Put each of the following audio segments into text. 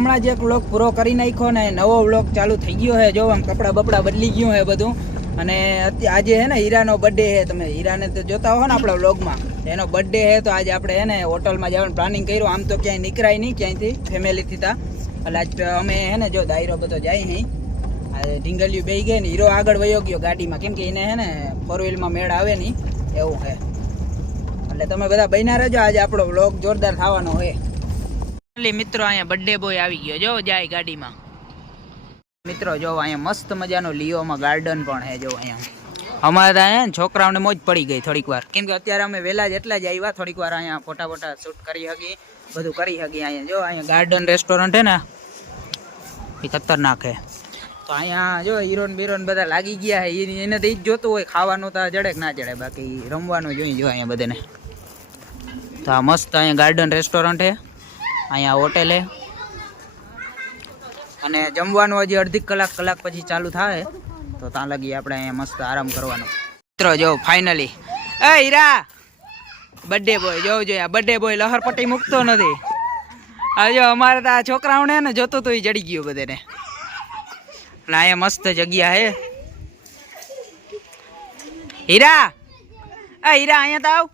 હમણાં જ એક વ્લોગ પૂરો કરી નાખ્યો ને નવો વ્લોગ ચાલુ થઈ ગયો છે. જો આમ કપડાં બપડા બદલી ગયું છે બધું. અને આજે છે ને હીરાનો બર્થડે છે. તમે હીરાને તો જોતા હો ને આપણા વ્લોગમાં, એનો બર્થડે છે. તો આજે આપણે છે ને હોટલમાં જવાનું પ્લાનિંગ કર્યું. આમ તો ક્યાંય નીકળાય નહીં ક્યાંયથી ફેમિલીથી તા, એટલે આજ અમે છે ને જો દાયરો બધો જાય અહીં ઢીંગલિયું બેસી ગઈ ને હીરો આગળ વયો ગયો ગાડીમાં, કેમ કે એને છે ને 4 વ્હીલમાં મેળ આવે નહીં એવું છે. એટલે તમે બધા બન્યા રહેજો, આજે આપણો વ્લોગ જોરદાર થવાનો હોય. મિત્રો અહીંયા બર્થડે બોય આવી ગયો, જો જાય ગાડીમાં. મિત્રો જો અહીંયા મસ્ત મજાનો લિયોમાં ગાર્ડન પણ છે. જો અહીંયા અમારે ત્યાં છોકરાઓને મોજ પડી ગઈ થોડીક વાર, કેમ કે અત્યારે અમે વહેલા જ એટલા જ આવ્યા. થોડીક વાર અહીંયા ફોટા ફોટા શૂટ કરી શકીએ, બધું કરી શકીએ. અહીંયા જો અહીંયા ગાર્ડન રેસ્ટોરન્ટ છે ને એ ખતરનાક છે. તો અહીંયા જો હીરોન બીરોન બધા લાગી ગયા છે. એને તો જ જોતું હોય, ખાવાનું તો જડે કે ના જડે, બાકી રમવાનું જોઈ જો અહીંયા બધાને. તો આ મસ્ત અહીંયા ગાર્ડન રેસ્ટોરન્ટ છે, અહીંયા હોટેલ છે. અને જમવાનું હજી અડધી કલાક પછી ચાલુ થાય, તો ત્યાં લગી આપણે અહીંયા મસ્ત આરામ કરવાનો. મિત્રો જો ફાઇનલી એ હીરા બર્થડે બોય જોવું જોઈએ. આ બર્થડે બોય લહરપટ્ટી મૂકતો નથી. હા જો અમારે તો આ છોકરાઓને ને જોતું તો એ જડી ગયું બધાને. અને અહીંયા મસ્ત જગ્યા છે. હીરા હીરા અહીંયા તો આવ.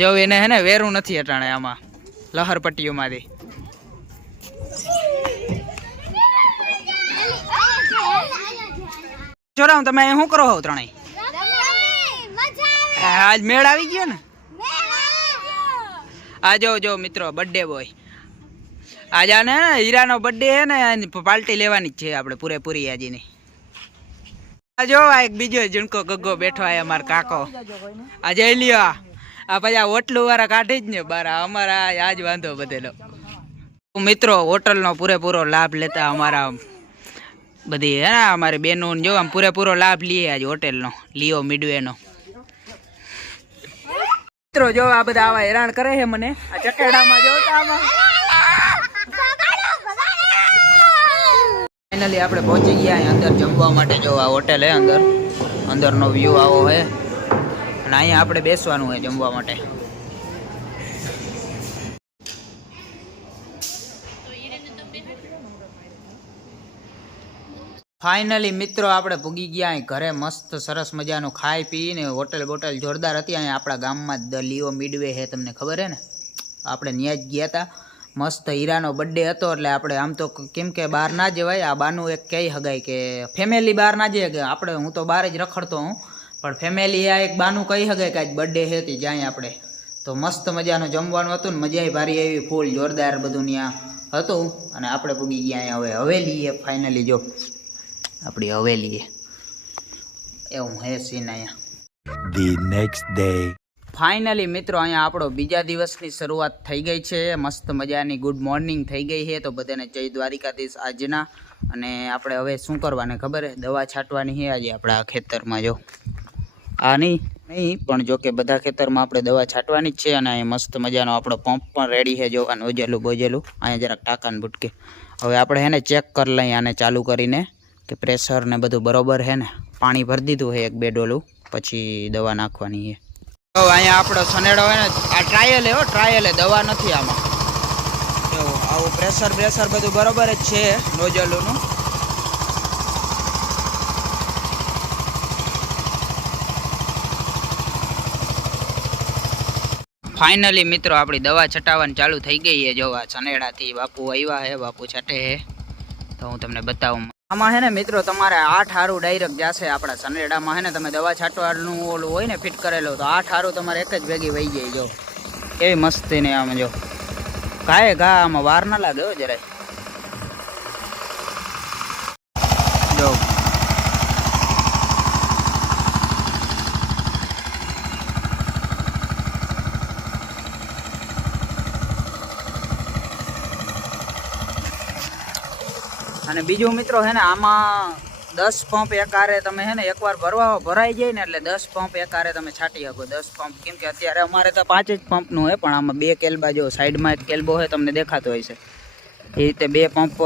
જો એને હે ને વેરું નથી અટાણે આમાં લહરપટ્ટીઓમાંથી. છોરાઓ તમે શું કરો છો ત્રણેય? આજ મેળ આવી ગયો ને. આ જો મિત્રો બર્થડે બોય આજે ને હીરાનો બર્થડે છે ને, પાર્ટી લેવાની જ છે આપણે પૂરેપૂરી આજની. આ જો આ એક બીજો ઝુણકો ગગ્ગો બેઠો આ અમાર કાકો. આ જઈ લ્યો. આ પછી આ હોટલું વાળા કાઢી જ ને બાર, અમારા આજ વાંધો બધેલો. મિત્રો હોટલનો પૂરેપૂરો લાભ લેતા અમારા બધી હે ને અમારી બહેનો જો આમ પૂરેપૂરો લાભ લઈએ આજ હોટેલનો, લિયો મિડવેનો. મિત્રો જો આ બધા આવા હેરાન કરે છે મને આ ચકેડામાં. જો ફાઇનલી આપણે પહોંચી ગયા અંદર જમવા માટે. જો આ હોટેલ હે, અંદરનો વ્યૂ આવો છે. અને અહીંયા આપણે બેસવાનું હોય જમવા માટે. ફાઇનલી મિત્રો આપણે પૂગી ગયા અહીં ઘરે. મસ્ત સરસ મજાનું ખાઈ પીને હોટેલ બોટલ જોરદાર હતી. અહીંયા આપણા ગામમાં ધ લિયો મિડવે છે, તમને ખબર છે ને, આપણે ત્યાં જ ગયા હતા. મસ્ત હીરાનો બર્થડે હતો એટલે આપણે આમ તો કેમ કે બહાર ના જવાય. આ બાનું એક કહી હગાય કે ફેમિલી બહાર ના જઈએ કે આપણે, હું તો બહાર જ રખડતો હું, પણ ફેમિલી આ એક બાનું કહી હગાય કે આજ બર્થડે હતી જાય આપણે. તો મસ્ત મજાનું જમવાનું હતું ને મજા ભારી એવી ફૂલ જોરદાર બધું ત્યાં હતું. અને આપણે પૂગી ગયા અહીંયા હવે હવેલી ફાઇનલી. જો આપણી હવેલી એવું હે સીન અહીંયા. ધી નેક્સ્ટ ડે ફાઇનલી મિત્રો અહીંયા આપણો બીજા દિવસની શરૂઆત થઈ ગઈ છે. મસ્ત મજાની ગુડ મોર્નિંગ થઈ ગઈ છે. તો બધાને જય દ્વારિકાધીશ આજના. અને આપણે હવે શું કરવાને ખબર છે, દવા છાંટવાની છે આજે આપણા ખેતરમાં. જો આ નહીં પણ જો કે બધા ખેતરમાં આપણે દવા છાંટવાની જ છે. અને અહીંયા મસ્ત મજાનો આપણો પંપ પણ રેડી છે. જો આને ઓજેલું બોજેલું અહીંયા જરાક ટાંકાને બુટકે. હવે આપણે હે ને ચેક કરી લઈએ આને ચાલુ કરીને કે પ્રેશર ને બધું બરોબર છે ને. પાણી ભરી દીધું છે 1-2 ડોલું, પછી દવા નાખવાની છે. અહીંયા આપણો સનેડો હોય ને, આ ટ્રાયલ હે, ટ્રાયલ હે, દવા નથી આમાં. આવું પ્રેશર બધું બરોબર જ છે નોઝલનું. ફાઇનલી મિત્રો આપણી દવા છટાવવાની ચાલુ થઈ ગઈ છે. જો આ સનેડાથી બાપુ આવ્યા છે, બાપુ છાંટે છે. તો હું તમને બતાવું. આમાં હે ને મિત્રો તમારે 8 હારું ડાયરેક્ટ જશે આપણા સનેડામાં. હે ને તમે દવા છાંટવાનું ઓલું હોય ને ફિટ કરેલું, તો 8 હારું તમારે એક જ ભેગી વહી જાય. જો એવી મસ્તી ને આમ જો ઘાએ ઘા, આમાં વાર ના લાગે હો જરાય. જો અને બીજું મિત્રો હે ને આમાં 10 પંપ એકારે તમે હે ને એકવાર ભરાઈ જાય ને એટલે 10 પંપ એકારે તમે છાંટી શકો. 10 પંપ કેમ કે અત્યારે અમારે તો 5 જ પંપનું હોય, પણ આમાં 2 કેલ્બા જો સાઈડમાં એક કેલ્બો હોય તમને દેખાતો હોય છે એ રીતે 2 પંપ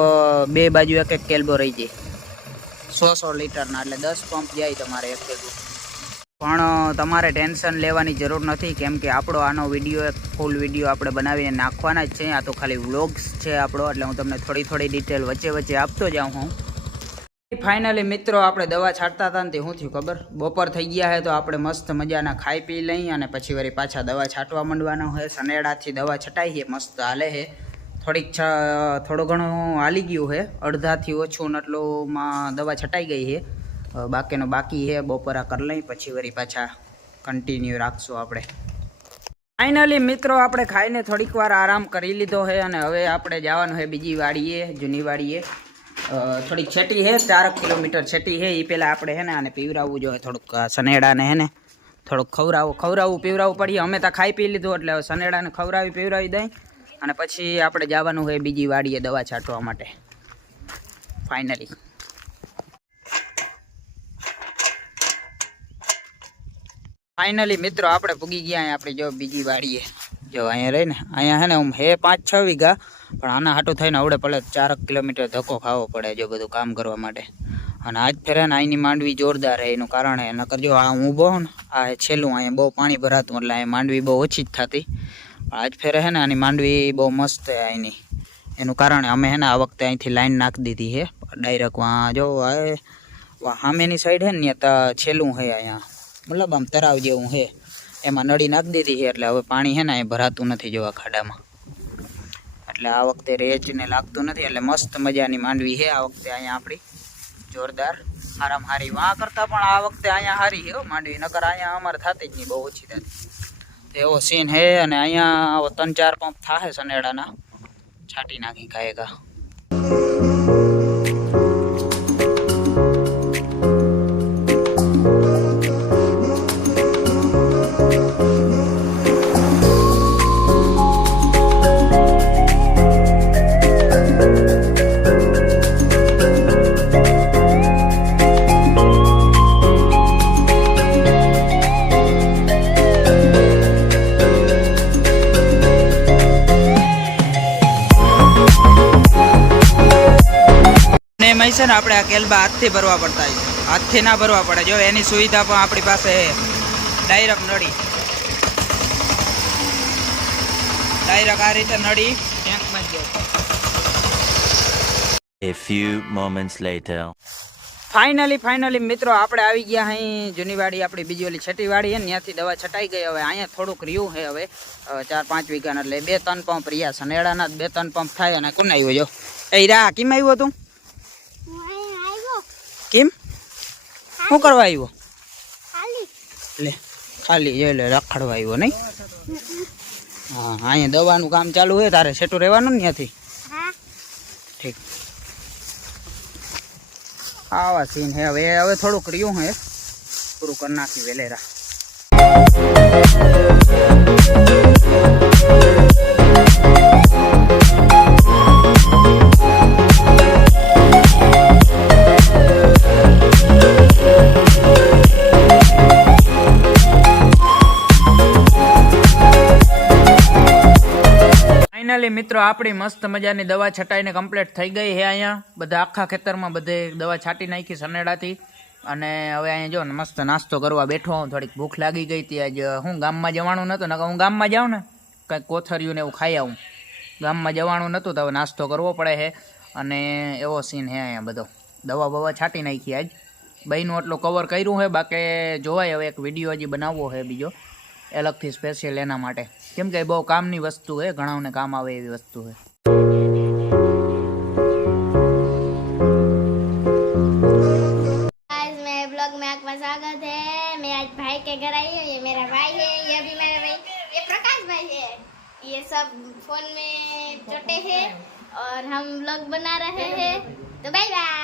2 બાજુ એક કેલ્બો રહી જાય 100 લીટરના, એટલે 10 પંપ જાય તમારે એક ભેગું. પણ તમારે ટેન્શન લેવાની જરૂર નથી, કેમ કે આપણો આનો વિડીયો એક ફૂલ વિડીયો આપણે બનાવીને નાખવાના જ છે. આ તો ખાલી વ્લોગ્સ છે આપણો, એટલે હું તમને થોડી થોડી ડિટેલ વચ્ચે વચ્ચે આપતો જાઉં હું. ફાઇનલી મિત્રો આપણે દવા છાંટતા હતા ને તે શું થયું ખબર, બપોર થઈ ગયા છે તો આપણે મસ્ત મજાના ખાઈ પી લઈ અને પછી વળી પાછા દવા છાંટવા માંડવાનો હોય. સનેડાથી દવા છટાઈ છે, મસ્ત હાલે છે. થોડું ઘણું હાલી ગયું છે, અડધાથી ઓછું નટલુંમાં દવા છટાઈ ગઈ છે. બાકીનું બાકી છે, બપોરા કરી લઈ પછી વળી પાછા કન્ટિન્યુ રાખશું આપણે. ફાઇનલી મિત્રો આપણે ખાઈને થોડીક વાર આરામ કરી લીધો છે અને હવે આપણે જવાનું છે બીજી વાડીએ, જૂની વાડીએ. થોડીક છેટી છે, 4 કિલોમીટર છેટી છે. એ પહેલાં આપણે છે ને આને પીવરાવવું જોઈએ, થોડુંક સનેડાને હે ને થોડુંક ખવડાવવું પીવરાવવું પડીએ. અમે તો ખાઈ પી લીધું એટલે સનેડાને પીવરાવી દઈ અને પછી આપણે જવાનું હોય બીજી વાડીએ દવા છાંટવા માટે. ફાઇનલી મિત્રો આપણે પૂગી ગયા આપણી જો બીજી વાડીએ. જો અહીંયા રહી ને, અહીંયા છે ને હે 5-6 વીઘા, પણ આના હાટું થઈને આવડે પડે 4 કિલોમીટર ધક્કો ખાવો પડે જો બધું કામ કરવા માટે. અને આજ ફેરે ને અહીંની માંડવી જોરદાર છે, એનું કારણ હે નકર જો આ હું ઊભો ને આ છેલ્લું અહીંયા બહુ પાણી ભરાતું એટલે અહીંયા માંડવી બહુ ઓછી જ થતી. પણ આજ ફેરે છે ને આની માંડવી બહુ મસ્ત છે અહીંની, એનું કારણ અમે છે ને આ વખતે અહીંથી લાઈન નાખી દીધી છે ડાયરેક્ટ. વાં જો સામેની સાઈડ છે ને ત્યાં છેલ્લું છે અહીંયા, મતલબ આમ તરાવ જેવું છે, એમાં નળી નાખી દીધી છે એટલે હવે પાણી છે ને એ ભરાતું નથી જોવા ખાડામાં. એટલે આ વખતે રેજને લાગતું નથી, એટલે મસ્ત મજાની માંડવી છે આ વખતે અહીંયા આપણી જોરદાર હારામ હારી. વાં કરતાં પણ આ વખતે અહીંયા હારી છે માંડવી, નકર અહીંયા અમારે થતી જ નહીં, બહુ ઓછી થતી. એવો સીન છે. અને અહીંયા 3-4 પંપ થાય સનેડાના, છાંટી નાખી ખાએગા. એમાં છે ને આપણે આ કેલબા હાથથી ભરવા પડતા હોય, હાથથી ના ભરવા પડે. જો એની સુવિધા પણ આપણી પાસે ડાયરેક્ટ નળી, ડાયરેક્ટ આ રીતે નળી ટેન્કમાં જ જાય. A few moments later. Finally મિત્રો આપણે આવી ગયા અહીં જૂની વાડી, આપણી બીજી ઓલી છેટી વાડી છે ને, ત્યાંથી દવા છટાઈ ગઈ. હવે અહીંયા થોડુંક રહ્યું છે, હવે 4-5 વીઘાના, એટલે 2-3 પંપ રહ્યા સનેડાના, 2-3 પંપ થાય. અને કોને આવ્યો જો એ રા કેમ આવ્યો તું, કેમ શું કરવા આવ્યો? લે ખાલી જો લે રખડવા આવ્યો નહીં? હા, અહીંયા દવાનું કામ ચાલુ હોય, તારે સેટું રહેવાનું ને ત્યાંથી. ઠીક, આવા સીન હે. હવે થોડુંક રહ્યું હે, પૂરું કરી નાખી વેલેરા. ફાઇનલી મિત્રો આપણી મસ્ત મજાની દવા છટાઈને કમ્પ્લીટ થઈ ગઈ છે. અહીંયા બધા આખા ખેતરમાં બધે દવા છાંટી નાખી સનેડાથી. અને હવે અહીંયા જો ને મસ્ત નાસ્તો કરવા બેઠો હું, થોડીક ભૂખ લાગી ગઈ હતી. આજ હું ગામમાં જવાનું નહોતું, નકર હું ગામમાં જાઉં ને કંઈક કોથરિયું ને એવું ખાઈ આવું. ગામમાં જવાનું નહોતું તો હવે નાસ્તો કરવો પડે છે. અને એવો સીન છે અહીંયા બધો, દવા બવા છાંટી નાખી. આજ બહીનું એટલું કવર કર્યું છે, બાકી જોવાય હવે એક વિડીયો હજી બનાવવો છે બીજો અલગથી સ્પેશિયલ એના માટે, કેમ કે બહુ કામની વસ્તુ છે, ઘણાઓને કામ આવે એવી વસ્તુ છે. मैं ब्लॉग में आपका स्वागत है. मैं आज भाई के घर आई हूँ. ये मेरा भाई है, ये भी मेरा भाई, ये प्रकाश भाई है. ये सब फोन में छोटे हैं और हम ब्लॉग बना रहे हैं. तो बाय बाय.